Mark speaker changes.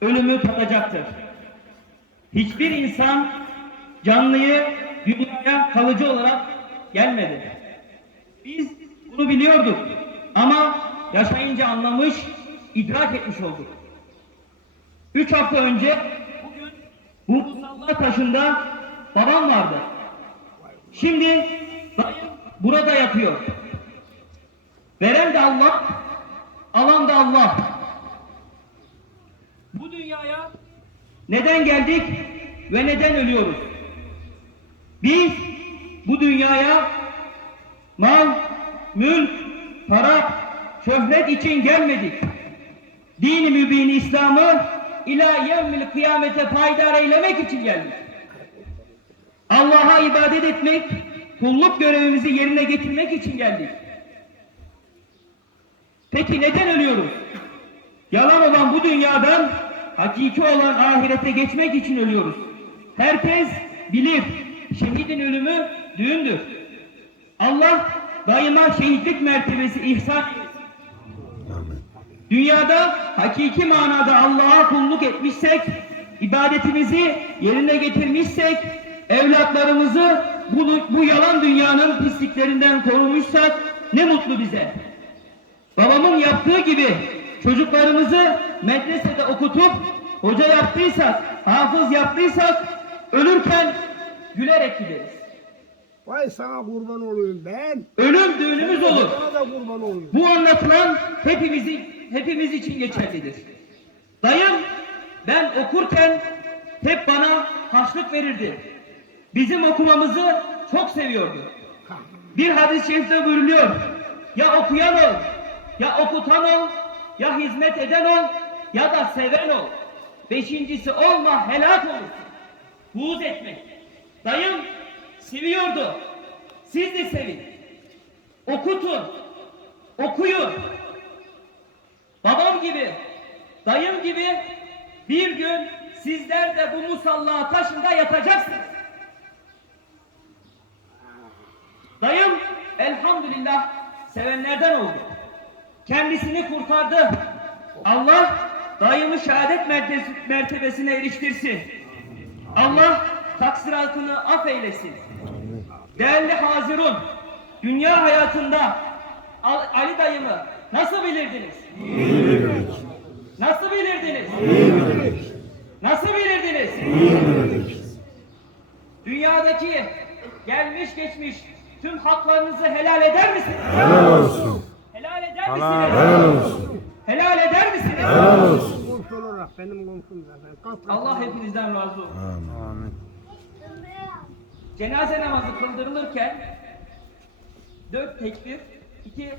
Speaker 1: ölümü tadacaktır. Hiçbir insan canlıyı dünyaya kalıcı olarak gelmedi. Biz bunu biliyorduk ama yaşayınca anlamış, idrak etmiş olduk. Üç hafta önce bugün bu musalla taşında babam vardı. Şimdi burada yatıyor. Veren de Allah, alan da Allah. Dünyaya neden geldik ve neden ölüyoruz? Biz bu dünyaya mal, mülk, para, şöhret için gelmedik. Dini mübini İslam'ı ila yevmil kıyamete payidar eylemek için geldik. Allah'a ibadet etmek, kulluk görevimizi yerine getirmek için geldik. Peki neden ölüyoruz? Yalan olan bu dünyadan hakiki olan ahirete geçmek için ölüyoruz. Herkes bilir şehidin ölümü düğündür. Allah daima şehitlik mertebesi ihsan. Dünyada hakiki manada Allah'a kulluk etmişsek, ibadetimizi yerine getirmişsek, evlatlarımızı bu, bu yalan dünyanın pisliklerinden korumuşsak ne mutlu bize. Babamın yaptığı gibi çocuklarımızı medresede okutup hoca yaptıysak, hafız yaptıysak ölürken gülerek gideriz.
Speaker 2: Vay sana kurban olayım ben.
Speaker 1: Ölüm düğünümüz olur.
Speaker 2: Sana da kurban olayım.
Speaker 1: Bu anlatılan hepimizi, hepimiz için geçerlidir. Dayım ben okurken hep bana harçlık verirdi. Bizim okumamızı çok seviyordu. Bir hadis-i şerifte buyuruluyor. Ya okuyan ol, ya okutan ol, ya hizmet eden ol, ya da seven ol. Beşincisi olma, helak olursun. Buğz etmek. Dayım seviyordu. Siz de sevin. Okutun. Okuyun. Babam gibi, dayım gibi bir gün sizler de bu musalla taşında yatacaksınız. Dayım elhamdülillah sevenlerden oldu. Kendisini kurtardı. Allah dayımı şehadet mertebesi- mertebesine eriştirsin. Allah taksiratını affeylesin. Değerli Hazirun, dünya hayatında Al- Ali dayımı nasıl bilirdiniz? Nasıl bilirdiniz? Nasıl bilirdiniz? Dünyadaki gelmiş geçmiş tüm haklarınızı helal eder misiniz?
Speaker 3: Helal olsun.
Speaker 1: Helal eder
Speaker 3: Helal
Speaker 1: misiniz?
Speaker 3: olsun.
Speaker 1: Helal eder misiniz?
Speaker 3: Helal olsun.
Speaker 2: Komşu olarak benim komşum zaten.
Speaker 1: Allah hepinizden razı olsun.
Speaker 3: Amin.
Speaker 1: Cenaze namazı kıldırılırken dört tekbir, iki